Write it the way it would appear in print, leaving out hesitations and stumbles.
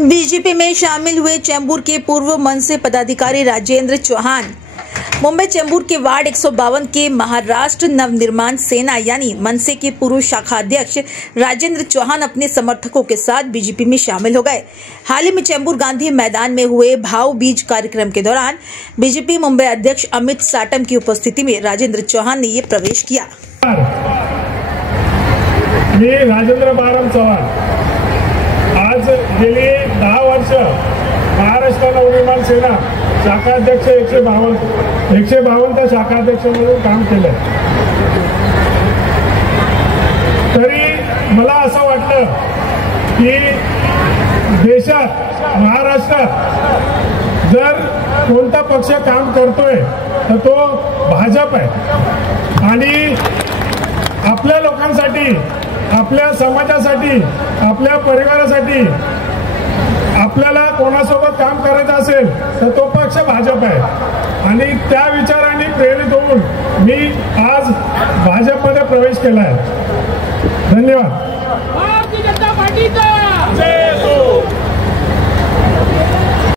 BJP में शामिल हुए चैम्बूर के पूर्व मनसे पदाधिकारी राजेंद्र चौहान। मुंबई चैम्बूर के वार्ड 152 के महाराष्ट्र नवनिर्माण सेना यानी मनसे के पूर्व शाखा अध्यक्ष राजेंद्र चौहान अपने समर्थकों के साथ बीजेपी में शामिल हो गए। हाल ही में चैम्बूर गांधी मैदान में हुए भाव बीज कार्यक्रम के दौरान बीजेपी मुंबई अध्यक्ष अमित साटम की उपस्थिति में राजेंद्र चौहान ने ये प्रवेश किया। राजेंद्र बाराम चौहान आज गेली 10 वर्ष महाराष्ट्र नवनिर्माण सेना शाखा अध्यक्ष 152 शाखाध्यक्ष म्हणून काम केलं। तरी मला असं वाटलं की देशात महाराष्ट्रात जर कोणता पक्ष काम करतोय तर तो भाजप आहे आणि आपल्या लोकांसाठी, आपल्या समाजासाठी, आपल्या परिवारासाठी आपल्याला कोणासोबत काम करायचं असेल तर तो पक्ष भाजप आहे आणि त्या विचाराने प्रेरित होऊन मी आज भाजपमध्ये प्रवेश केला आहे। धन्यवाद।